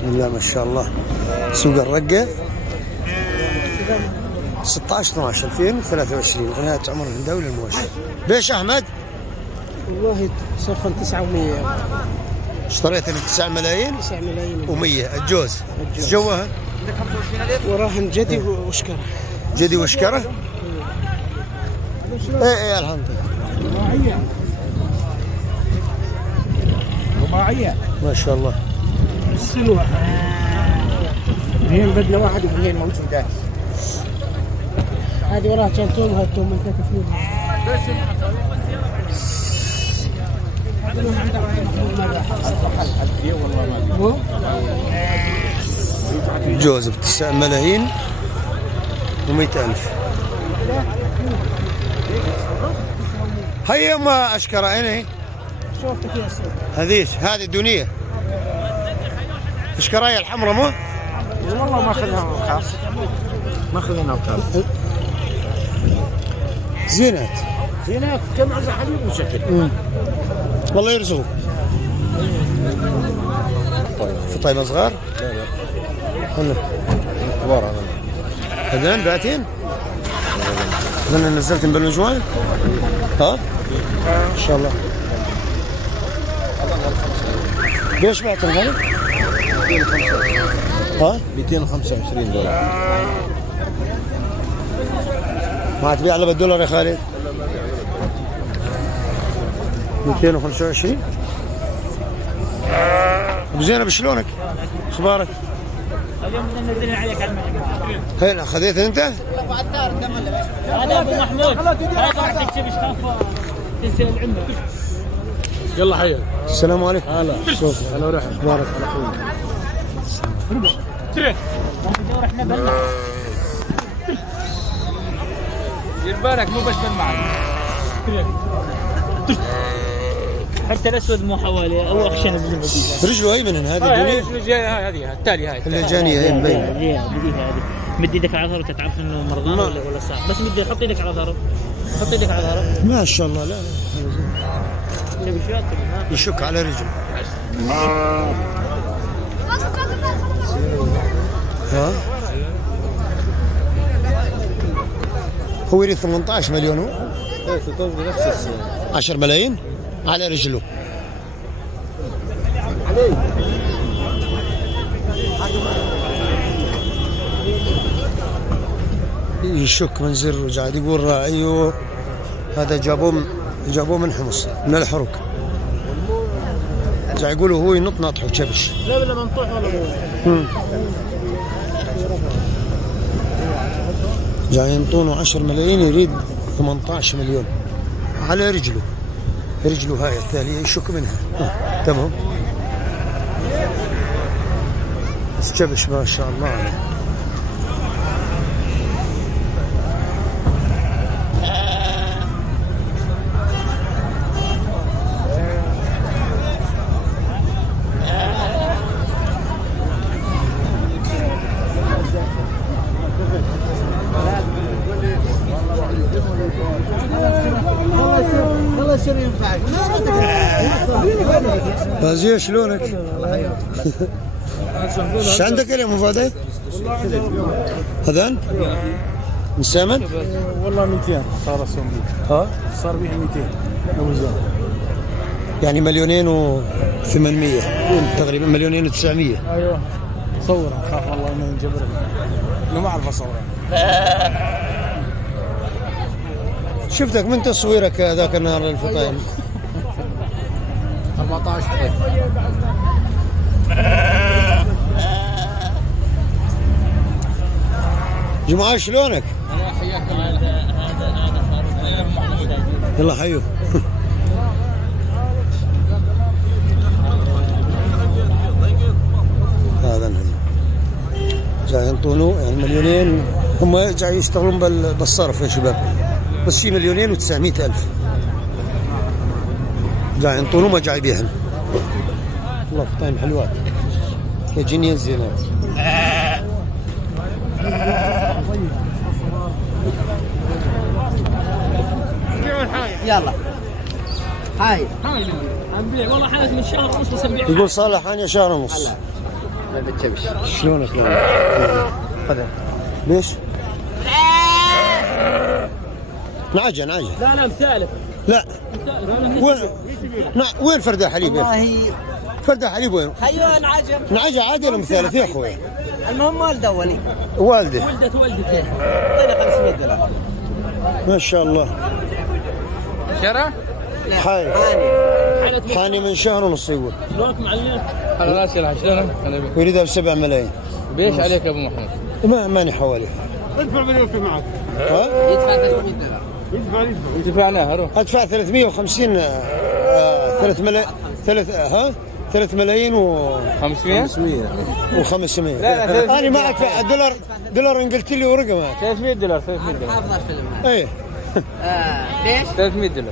بسم الله ما شاء الله. سوق الرقة 16/12/2023 قناة عمر الهنداوي للمواشي. بيش أحمد؟ والله صرفا 900. اشتريتها ب 9 ملايين؟ 9 ملايين و100. الجوز جوها؟ وراهن جدي وشكره. جدي وشكره؟ ايه الحمد لله. رباعية ما شاء الله. السلوة هين بدنا واحد وهين موجودات. هذه وراها كان توم، هاي توم من كفيل. جوز ب 9 ملايين و100,000. هي ما اشكره عيني. شوفتك يا سيدي. هذيش هذه الدنيا. اشكرايه الحمراء مو؟ والله ما اخذناها خاص. ما اخذناها خاص. زينات. زينات كم عزة حليب وشكل. والله يرزقك. فطيمة صغار؟ لا لا. هلا. كبار هذا. هذان باتين؟ هذان نزلتهم بالمجموعة؟ ها؟ ان شاء الله. ليش بعتهم هذا؟ 225. ها؟ 225 دولار. ما تبيع الا بالدولار يا خالد؟ 225. زينب شلونك؟ اخبارك؟ اليوم منزلين عليك على المحمود. هلا خذيت انت؟ هذا ابو محمود. هذا راح تكتب ايش خاف تنسى العمر. يلا حيا. السلام عليكم. هلا. شوف هلا ورحمة. اخبارك؟ تريح. احنا بلع. دير بالك مو بس بالمعنى. حتى الاسود مو حوالي او اخشن بالمدينه. رجله ايمن هذه الدنيا. هاي هذه التالي هاي. اللي جاني هي مبين. بديها هذه. مد ايدك على ظهره تعرف انه مرضان ولا صعب. بس مدي حط ايدك على ظهره. حط ايدك على ظهره. ما شاء الله. لا يشك على رجله. ها هو يريد 18 مليون. هو ايه تطوز بنفس السنة. 10 ملايين على رجله. يشك من زر قاعد يقول راعيه هذا جابوه من حمص من الحرق. قاعد يقولوا هو ينط ناطح وشبش. لا منطوح ولا جاي ينطونه 10 ملايين يريد 18 مليون على رجله. رجله هاي التالية يشك منها. تمام. بس شبش ما شاء الله عليه. بازيه شلونك؟ ايش عندك اليوم مفاده؟ هذان؟ مسامن؟ والله 200 صار اسهم. ها؟ صار بيه 200 يعني 2,800 تقريبا 2,900. ايوه صورها خاف والله انه ينجبر انه ما اعرف اصورها. شفتك من تصويرك ذاك النهار للفطايم. 14 جماعة شلونك؟ يلا حيو. هذا جاي ينطونه يعني 2,000,000. هم جاي يشتغلون بالصرف يا شباب. بس شي 2,900,000 جاي ينطونه ما جاي يبيعهم. والله فطايم حلوات يا جنيه الزينات. يلا هاي هنبيع والله حالة من شهر ونص بس نبيع. يقول صالح عني شهر ونص. ما بتشبش. شلونك يعني؟ هذا ليش؟ نعجة. لا مثالك. لا وين فردة حليب؟ والله فردة حليب وين؟ خيو نعجة عادي ولا مثالث يا اخوي؟ المهم والده ولي. والده. والدتين. اعطيني $500. ما شاء الله. شرى؟ حاني. حاني من شهر ونص يقول. شلونك معلم؟ انا لا شرى شلون؟ يريدها ب7 ملايين. بيش عليك يا ابو محمد؟ ماني حوالي. ادفع مليون في معك. ها؟ يدفع $300. دفعناها روح. ادفع 350 3 ملايين و 500 و500. لا انا ما ادفع دولار ان قلت لي ورقه. $300 $300. حافظ الفيلم هذا. ايه ليش؟ $300.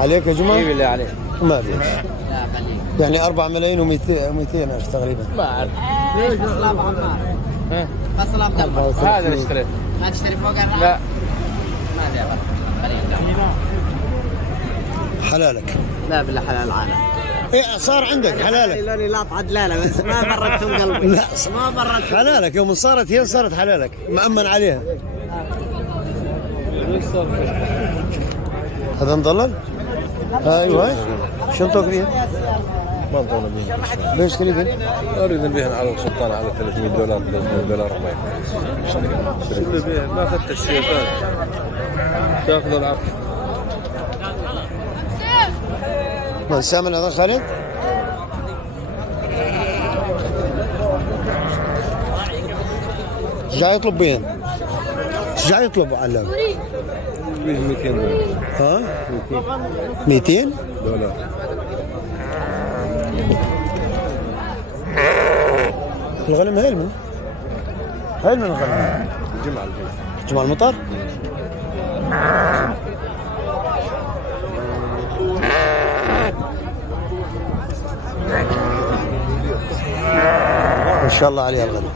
عليك يا جماعه؟ اي بالله عليك. ما ادري لا خليك. يعني 4 ملايين و200 الف تقريبا. ما اعرف. ليش فصل ابو عمار؟ فصل ابو عمار. هذا اللي اشتريته. ما تشتري فوق الرعد؟ لا. ما ادري حلالك. لا بالله حلال العالم. ايه صار عندك حلالك. لوني لاطعد لا بس ما بردتم قلبي. لا ما بردتم. حلالك يوم صارت هي صارت حلالك مأمن عليها. هذا مضلل؟ ايوه هاي شنطوك فيها؟ ما نطول بيه. ليش تريدين؟ اريد نبيعها على سلطان على $300 $300 ما يكفي. نبيع ما فتش شيء ثاني. تاخذ العقد. من سامن هذا خالد؟ جاي يطلب بين. جاي يطلب علام. فيه $200. ها؟ 200 $200. الغنم هيلمن الغنم. جمع المطر. ما شاء الله عليها الغنم.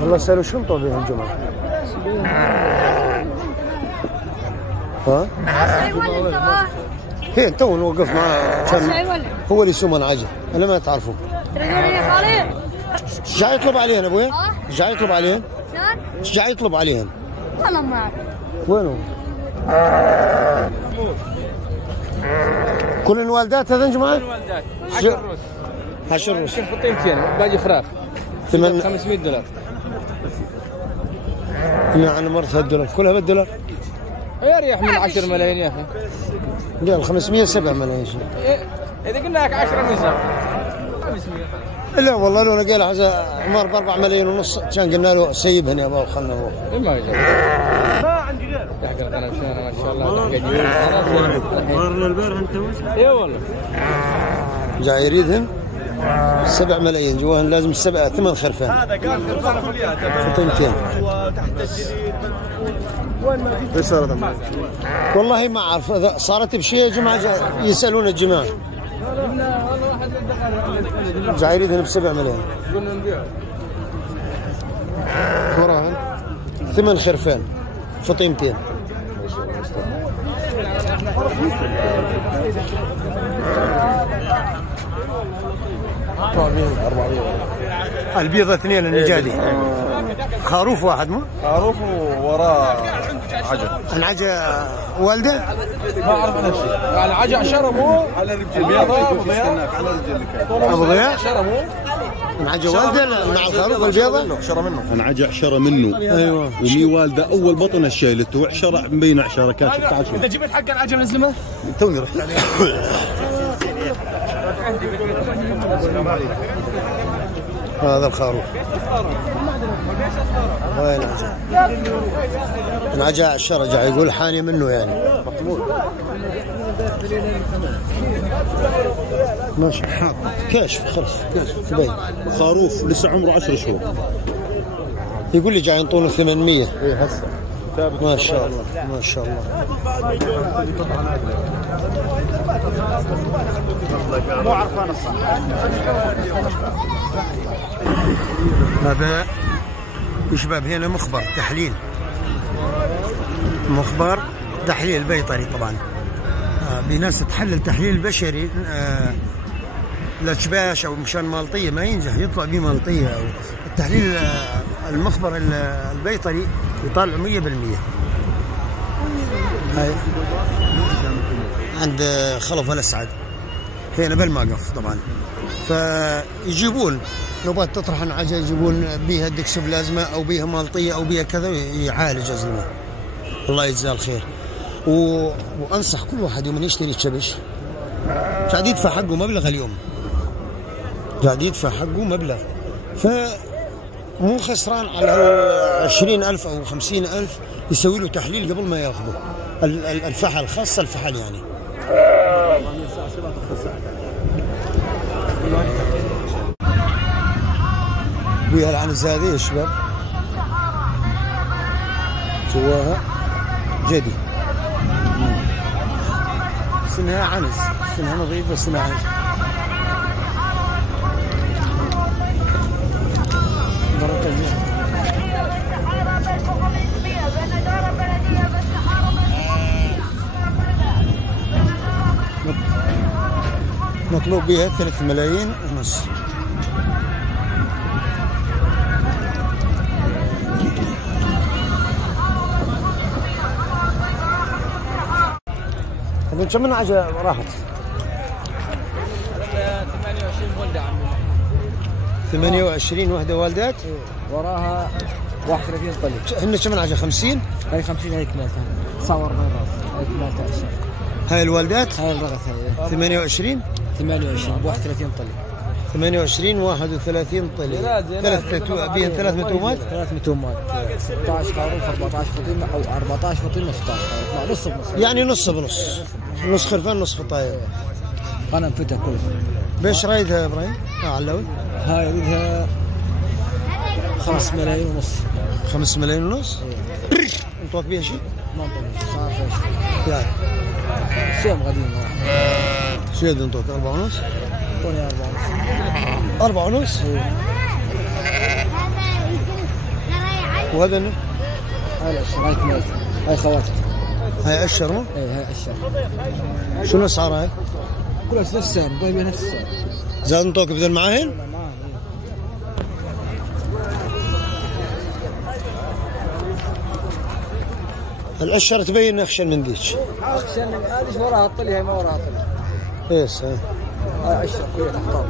والله سألوا شنطوا بهم جماعة. ها؟ هي تو نوقف معاه كان هو اللي يسوم العجل. انا ما تعرفوا. تريدون يا خالد؟ جاي يطلب عليهن ابويا؟ جاي يطلب عليهن؟ شلون؟ جاي يطلب عليهن؟ والله ما اعرف. وينهم؟ كل الوالدات هذا جماعة؟ كل الوالدات 10 روس. 10 روس. كل فطيمتين باقي فراخ. $500. يعني مرت $1 كلها $1. يا ريح من 10 ملايين يا اخي. قال 500 7 ملايين. اذا قلنا لك 10 ميزان. لا والله لو لقى له عمر ب4 ملايين ونص كان قلنا له سيبهن يا ابو خلنا نروح. ما يجي. ما عندي غير. يحكي لك انا شلون ما شاء الله تحكي ورنا البارح انت وش؟ اي والله. جاي يريدهن 7 ملايين جواهن لازم 8 خرفان. هذا قال خرفان كلياتها. فطيمتين. وتحت الجديد وين ما ايش صارت؟ والله ما اعرف صارت بشيء يا جماعه يسالون الجماعه. جاي يريدهن ب7 ملايين. قلنا نبيع. وراهن 8 خرفان فطيمتين. البيضة 2 النجادي. خروف واحد مو؟ خروف ووراه عجل. العجة والده؟ ما اعرف انا شيء. يعني عجع شربوا على رجل بيضاء وضياء على رجل ابو ضياء؟ شربوا. العجة والده مع الخروف البيضة؟ شرى منه. انعجى عشرة منه. ايوه. ومي والده اول بطنه شايلته وعشرة مبين عشرة كان شفت عشرة. اذا جبت حق العجل نزلمه؟ توني رحت عليه. هذا الخروف. وين العجة؟ العجة عشرة جاي يقول حاني منه يعني. ماشي كشف خلص كشف تبين. خروف لسه عمره 10 شهور. يقول لي جاي ينطونه 800. ايه هسه ما شاء الله ما شاء الله. مو عرفان الصح. هذا يشبه هنا مخبر تحليل. مخبر تحليل بيطري طبعا. بناس تحلل تحليل بشري الاشباش او مشان مالطيه ما ينجح يطلع به مالطيه، او التحليل المخبر البيطري يطالع 100%. هاي عند خلف الاسعد هنا بالماقف طبعا. فيجيبون نوبات تطرح العجل، يجيبون بيها دكسبلازما او بيها مالطيه او بيها كذا، يعالج ازلمه. الله يجزاه الخير. وانصح كل واحد يوم يشتري الشبش قاعد يدفع حقه مبلغ اليوم، قاعد يدفع حقه مبلغ، فمو خسران على 20,000 أو 50,000 يسوي له تحليل قبل ما ياخذه. الفحل خاصة الفحل يعني. بيها العنز هذه يا شباب جواها جدي، سنها عنز، سنها نظيف بس سنها عنز. مطلوب بها 3 ملايين ونص. هذه كم من عجلة راحت؟ 28 ولدة عمي. 28 وحدة والدات؟ وراها 31 طلق. هن كم من عجلة؟ 50؟ هاي 50 هاي كمالتها. تصور بالراس. هاي كمالتها 20. هاي الوالدات؟ هاي الرغث هاي. 28 ب 31 طلق. 28 31 طلق. بيهن 3 متومات؟ 3 متومات. 16 خروف، 14 فطيمة او 14 فطيمة 16 خروف. نص بنص. يعني نص بنص. نص خرفان نص فطاير. انا انفتها كلها. بيش رايدها يا ابراهيم؟ علوي. هاي اريدها 5 ملايين ونص. 5 ملايين ونص؟ انطوك بيها شيء؟ ما انطوك صار فيها شيء. يعني سوم قديم. شو قد انطوك؟ 4 ونص؟ اعطوني 4 ونص. 4 ونص؟ وهذا هاي الاشهر، هاي كمالتها، هاي خواتم. هاي اشهر مو؟ اي هاي اشهر. شو الاسعار هاي؟ كلها نفس السعر، باقي نفس السعر. زاد انطوك بدل معاهن؟ الاشهر تبين اخشن من ذيك. اخشن من هذه وراها طلي، هاي ما وراها طلي. يس هاي. هاي اشهر كلها تحتار.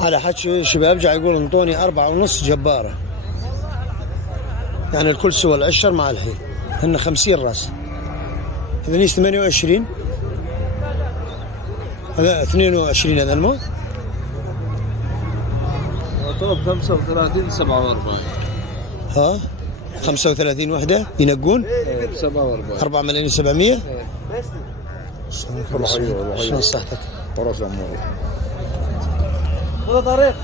على حكي شباب جاي يقول انطوني 4 ونص جبارة، يعني الكل سوى العشر مع الحين هن 50 راس. هذا نيش 28، هذا 22 هذا المو. طلب 35 47. ها 35 وحدة ينقون؟ 47. 4 ملايين 700. شلون صحتك؟ ورا امورك. ولا طريق.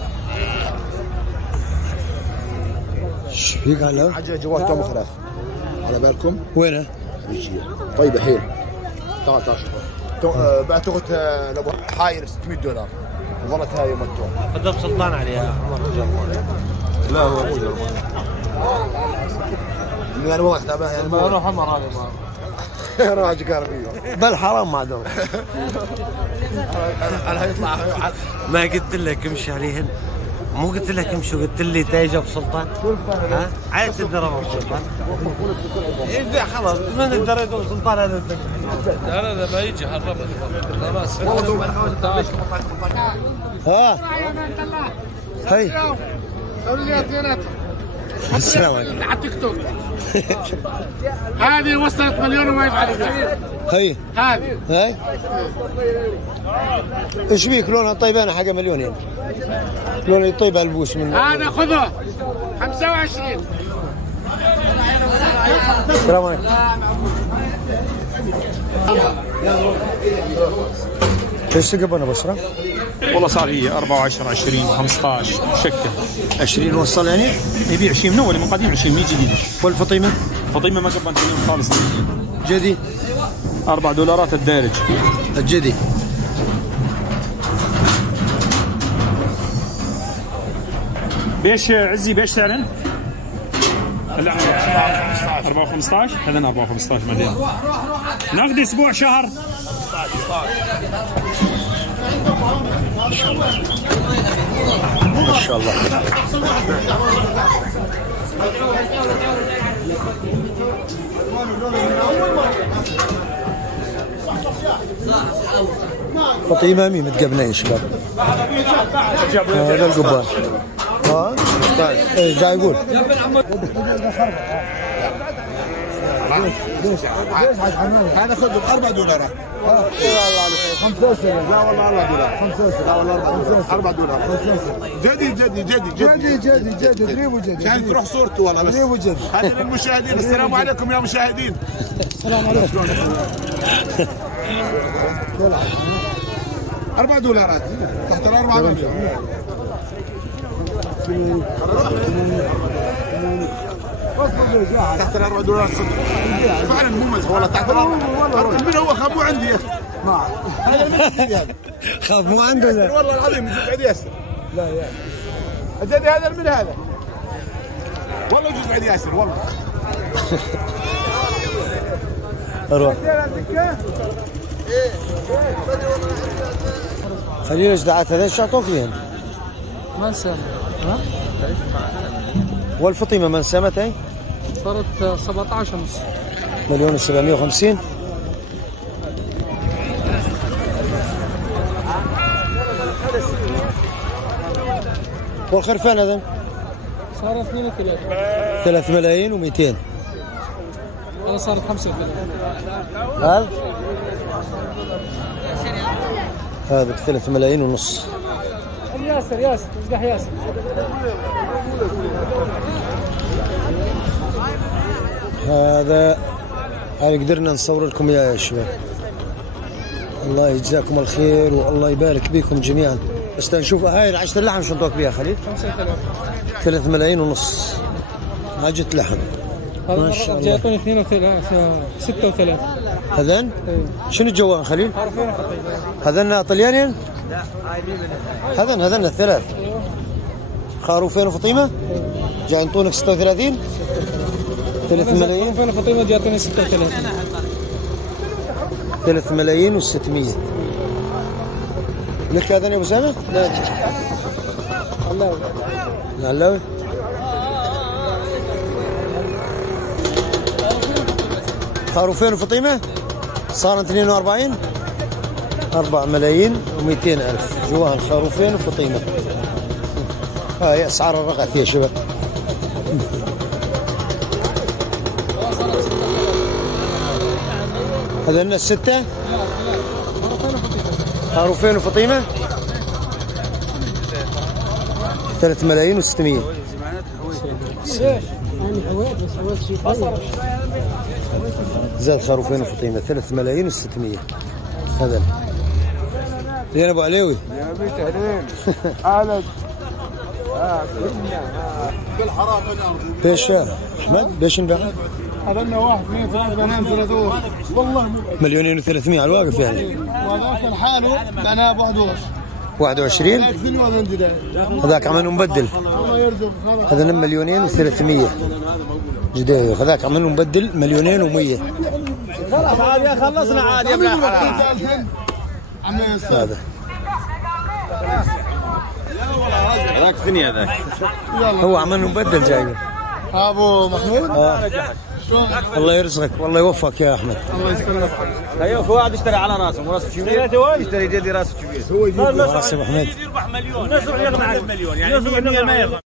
ايش فيك على؟ عجله جوال تو مخلف على بالكم. وينها؟ طيبه حيل. تعال بعت اخت لابو حاير $600 وظلت هاي يوم التوم. هذا سلطان عليها عمر جرمان. لا هو مو جرمان. يعني والله تعبان يعني ما اروح عمر هذا ما اروح اجي فيه. بل حرام ما ادري. انا يطلع ما قلت لك امشي عليهن، مو قلت لك امشي، قلت لي تايجه بسلطان. ها عايز تدرب بسلطان. اذا خلاص ما نقدر يدور سلطان هذا. لا ما يجي حرام. ها هي السلام عليكم. على التيك توك. هذه وصلت مليون وما يفعل. هي هذه هاي ايش بيك لونها طيبانه حاجه مليونين. لونها طيب البوس من هذا خذه 25. السلام عليكم. ايش تقبلنا بصره؟ والله صار هي 24 20 15 شكه 20 وصل يعني؟ يبيع 20 من اول من قديم 20 من جديده. والفطيمه؟ فطيمه ما قبلت اليوم خالص. جدي $4 الدارج الجدي. بيش عزي بيش سعرن؟ لا 4 15 هذا 4 15 مليون. ناخذ اسبوع شهر. ما شاء الله. فطيمة مين متقبلين يا شباب؟ هذا القبان. ها؟ ايه جاي يقول. هذا خذ 4 دولارات. والله عليك 5 لا والله 4 دولار 5 لا والله 4 دولار جدي دريم وجدي عشان تروح صورته والله بس دريم وجدي. هذه للمشاهدين. السلام عليكم يا مشاهدين. السلام عليكم. 4 دولارات تحت ال4 مليون. تحت ال4 دولار فعلا مو مزح والله. تحت ال4 من هو خاب مو عندي يا اخي. هذا من عندي هذا خاف مو عنده والله العظيم جزء عندي ياسر. لا يا اجدي هذا من هذا والله جزء عندي ياسر والله. اروح خليل ايش دعات هذا ايش اعطوك فيهم؟ ما سمع. ها؟ والفطيمة من سمتين؟ صارت 17 ونص. 1,750,000. والخرفان هذا؟ صار 32. 3,200,000. هذا صار 35. هذا 3,500,000. ياسر اسمح ياسر. هذا قدرنا نصور لكم اياه يا شباب. الله يجزاكم الخير والله يبارك بكم جميعا. بس نشوف هاي عشت اللحم شو انطوك بيها خليل؟ 3,500,000 عجة لحم. ما شاء الله. جايتوني 36. هذن؟ شنو الجوان خليل؟ هذن طليانين؟ لا هذن الثلاث. خروفين وفطيمة؟ جاي ينطونك 36؟ 3 ملايين؟ خروفين وفطيمة جايتوني 36. 3,600,000. لك هذا يا ابو سامة؟ لا علاوي. علاوي؟ خروفين وفطيمة؟ صار 42؟ 4,200,000 جواها خروفين وفطيمة. هاي اسعار الرغث يا شباب. هذا لنا 6 خروفين وفطيمة 3,600,000. زاد خروفين وفطيمة 3,600,000. هذا زين ابو عليوي. يا بيت اهلين. اهلا. بالحرام بيش يا احمد بيش نبيع؟ هذا لنا 1 2 3 بنام 3 والله 1,300,000 على الواقف يعني. وهذاك لحاله بنام 21. هذاك عمله مبدل. هذا 2,300,000 جديد. هذاك عمله مبدل 2,100,000. خلاص عاد يا خلصنا عاد يا ابن الحلال. هذا هذاك ثاني هذاك. هو عمله مبدل جايبه. ابو محمود. الله يرزقك والله يوفقك يا احمد. الله يسلمك. ايوه في واحد اشتري على راسه وراسه كبير. يشتري جدي راسه كبير. راسه محمد. يربح مليون. الناس يغنى عن المليون يعني 100 ما يربح.